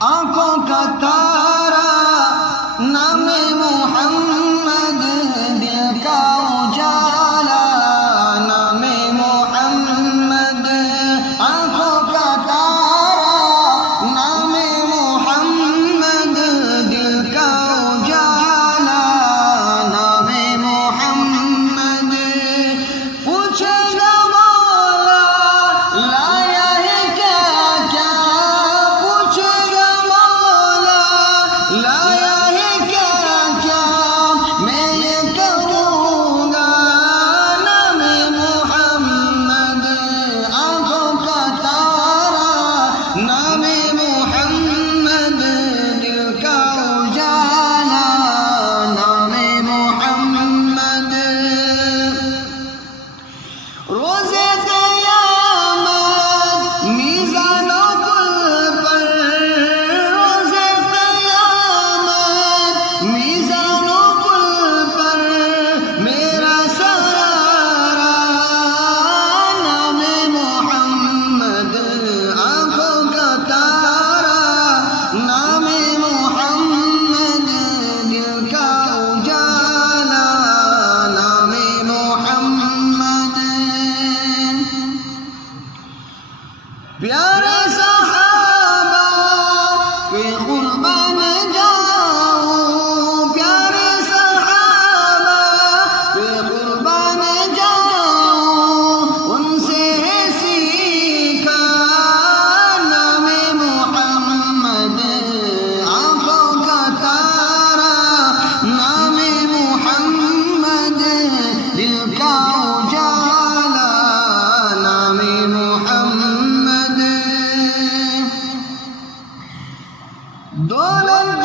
آنکھوں کا تارا نام محمد، دل کا اجالا نام محمد، آنکھوں کا تارا نام محمد، دل کا اجالا نام محمد۔ پوچھے گا مولا لایا ہے کیا کیا، پوچھے گا مولا لایا ہے کیا کیا، میں یہ کہوں گا نام محمد، آنکھوں کا تارا نام محمد، دل کا اجالا نام محمد۔ روز قیامت میزان و کل پر، روز قیامت میزان و کل پر، میرا سہارا نام محمد، آنکھوں کا تارا نام محمد، دل کا اجالا نام محمد۔ پیارے صحابہ کے قربان جاؤں، پیارے صحابہ کے قربان جاؤں، ان سے سیکھا نام محمد، آنکھوں کا تارا نام محمد، دل کا اجالا نام محمد۔ دولت